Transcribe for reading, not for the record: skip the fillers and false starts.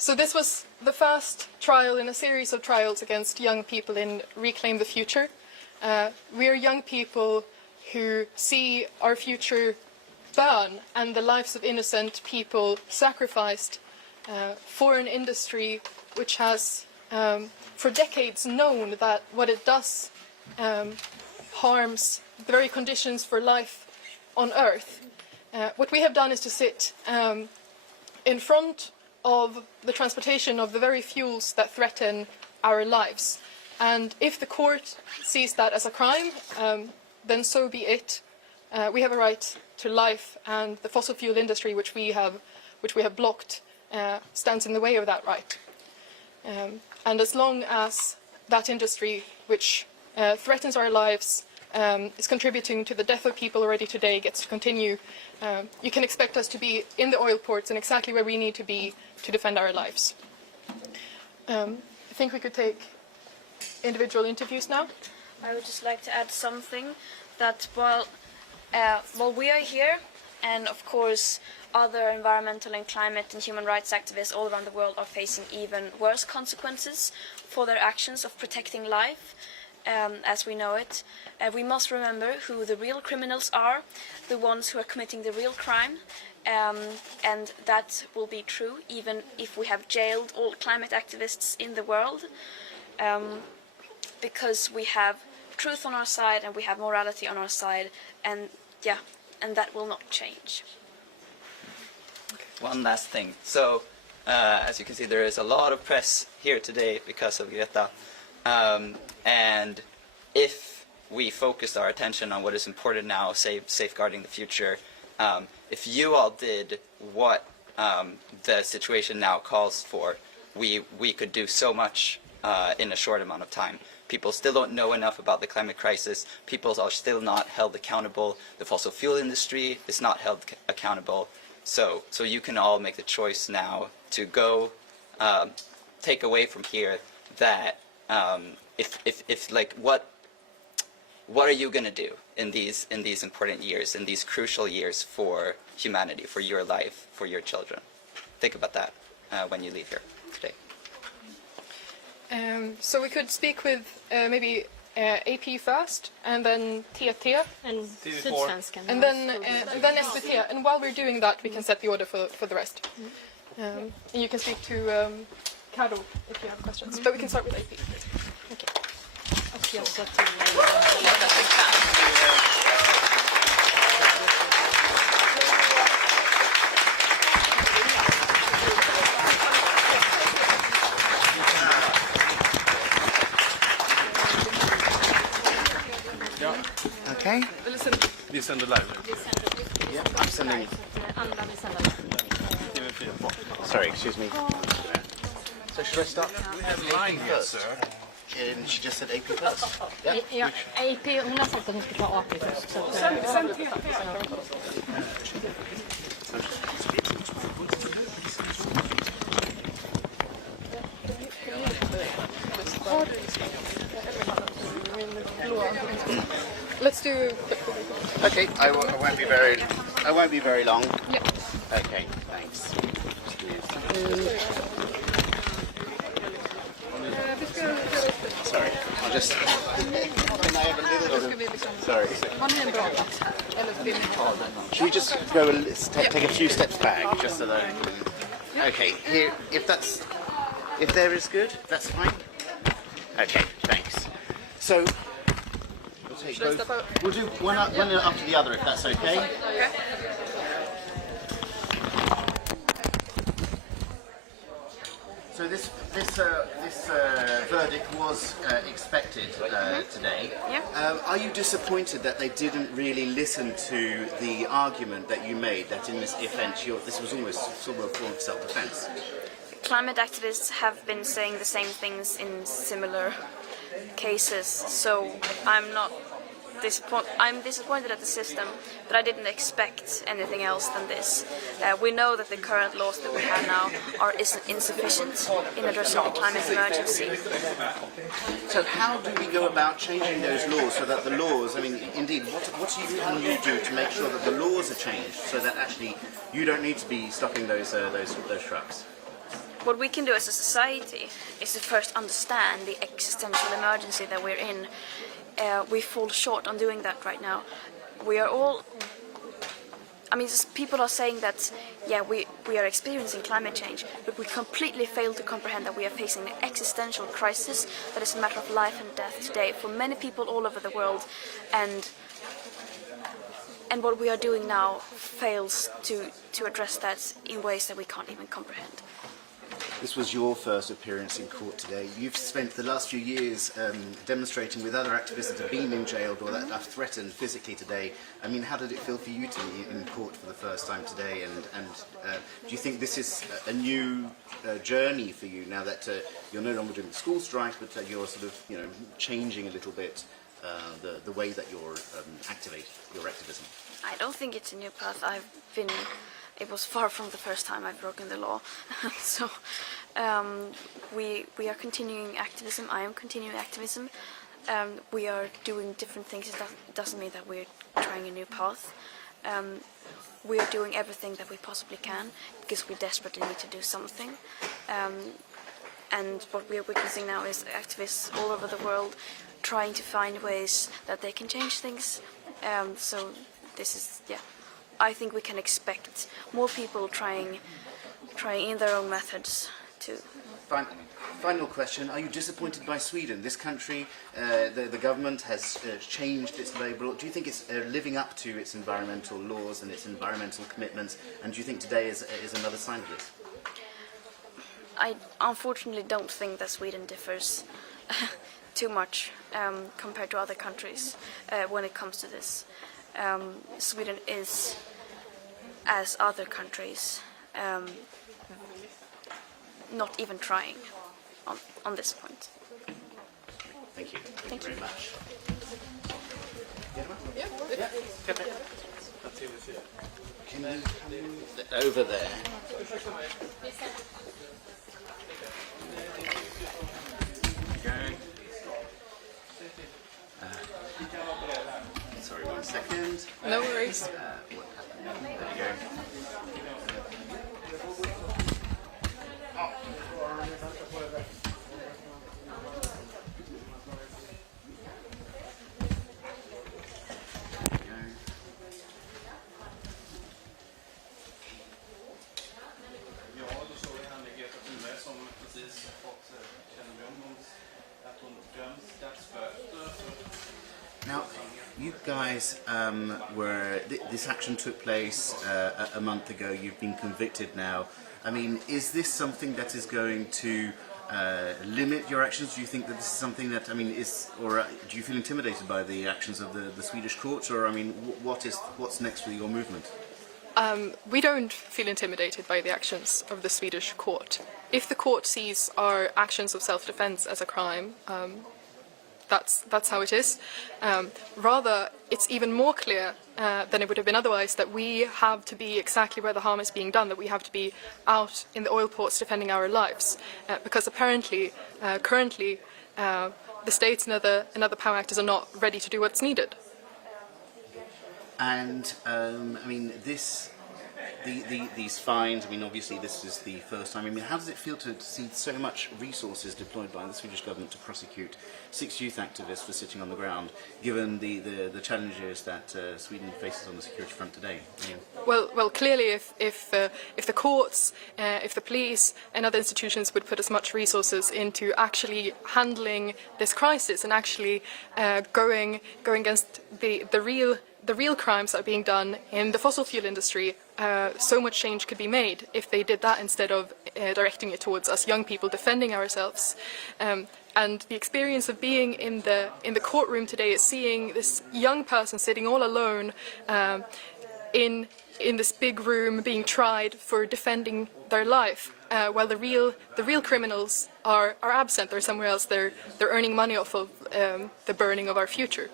So this was the first trial in a series of trials against young people in Reclaim the Future. We are young people who see our future burn and the lives of innocent people sacrificed for an industry which has for decades known that what it does harms the very conditions for life on Earth. What we have done is to sit in front of the transportation of the very fuels that threaten our lives. And if the court sees that as a crime, then so be it. We have a right to life, and the fossil fuel industry, which we have blocked, stands in the way of that right. And as long as that industry, which threatens our lives, is contributing to the death of people already today, gets to continue, you can expect us to be in the oil ports and exactly where we need to be to defend our lives. I think we could take individual interviews now. I would just like to add something, that while we are here, and of course other environmental and climate and human rights activists all around the world are facing even worse consequences for their actions of protecting life, as we know it, we must remember who the real criminals are, the ones who are committing the real crime. And that will be true even if we have jailed all climate activists in the world, because we have truth on our side and we have morality on our side, and that will not change. One last thing. So, as you can see, there is a lot of press here today because of Greta, and if we focused our attention on what is important now, safeguarding the future, if you all did what the situation now calls for, we could do so much in a short amount of time. People still don't know enough about the climate crisis. People are still not held accountable. The fossil fuel industry is not held accountable. So you can all make the choice now to go take away from here that if like what are you going to do in these important years, in these crucial years for humanity, for your life, for your children? Think about that when you leave here today. So we could speak with maybe AP first, and then TT, and Sydsvenskan, and then SVT. And while we're doing that, we can set the order for the rest. And you can speak to Kado if you have questions. But we can start with AP. Okay. Okay. Vi sänder live. Yeah, I'm sending. Sorry, excuse me. So should I start? We have line here, sir. And she just said AP first. Yeah. Ja, AP, hon har sagt att hon ska ta AP först. Let's do. Okay, I won't be very long. Yeah. Okay, thanks. Sorry, I'll just. Can I have a little bit of... Sorry. Should we just go take a few steps back, just so that? Okay, here. If there is good, that's fine. Okay, thanks. So. We'll do one after the other if that's okay. Okay. So this verdict was expected today. Yeah. Are you disappointed that they didn't really listen to the argument that you made, that in this offence this was almost sort of a form of self-defence? Climate activists have been saying the same things in similar cases, so I'm disappointed at the system, but I didn't expect anything else than this. We know that the current laws that we have now are insufficient in addressing the climate emergency. So how do we go about changing those laws so that the laws, I mean, indeed, what can you do to make sure that the laws are changed so that actually you don't need to be stopping those trucks? what we can do as a society is to first understand the existential emergency that we're in. We fall short on doing that right now. We are all, I mean, people are saying that, yeah, we are experiencing climate change, but we completely fail to comprehend that we are facing an existential crisis that is a matter of life and death today for many people all over the world, and what we are doing now fails to address that in ways that we can't even comprehend. This was your first appearance in court today. You've spent the last few years demonstrating with other activists that have been in jail or that are threatened physically today. I mean, how did it feel for you to be in court for the first time today? And do you think this is a new journey for you now that you're no longer doing the school strike, but you're sort of, you know, changing a little bit the way that you're activate your activism? I don't think it's a new path. It was far from the first time I've broken the law. So we are continuing activism. I am continuing activism. We are doing different things. It doesn't mean that we're trying a new path. We are doing everything that we possibly can because we desperately need to do something. And what we are witnessing now is activists all over the world trying to find ways that they can change things. So this is, yeah. I think we can expect more people trying in their own methods to. Final question: are you disappointed by Sweden? This country, the government has changed its labour law. Do you think it's living up to its environmental laws and its environmental commitments? And do you think today is another sign of this? I unfortunately don't think that Sweden differs too much compared to other countries when it comes to this. Sweden is, as other countries, not even trying on this point. Thank you. Thank you Very much. Can you over there? Go. Sorry, 1 second. No worries. What happened? There you go. Ja, då såg vi henne Greta Thunberg som precis fått kännedom om att hon döms dagsböter. Now, you guys this action took place a month ago. You've been convicted now. I mean, is this something that is going to limit your actions? Do you think that this is something that, I mean, do you feel intimidated by the actions of the Swedish courts? Or, I mean, what's next for your movement? We don't feel intimidated by the actions of the Swedish court. If the court sees our actions of self-defense as a crime, that's how it is. Rather, it's even more clear than it would have been otherwise that we have to be exactly where the harm is being done, that we have to be out in the oil ports defending our lives. Because apparently, currently, the states and other power actors are not ready to do what's needed. And, I mean, these fines, I mean, obviously this is the first time. I mean, how does it feel to see so much resources deployed by the Swedish government to prosecute 6 youth activists for sitting on the ground, given the challenges that Sweden faces on the security front today? Yeah. Well, clearly, if the courts, if the police and other institutions would put as much resources into actually handling this crisis and actually going against the real crimes that are being done in the fossil fuel industry, so much change could be made if they did that instead of directing it towards us young people defending ourselves. And the experience of being in the courtroom today is seeing this young person sitting all alone in this big room being tried for defending their life, while the real criminals are absent. They're somewhere else. They're earning money off of the burning of our future.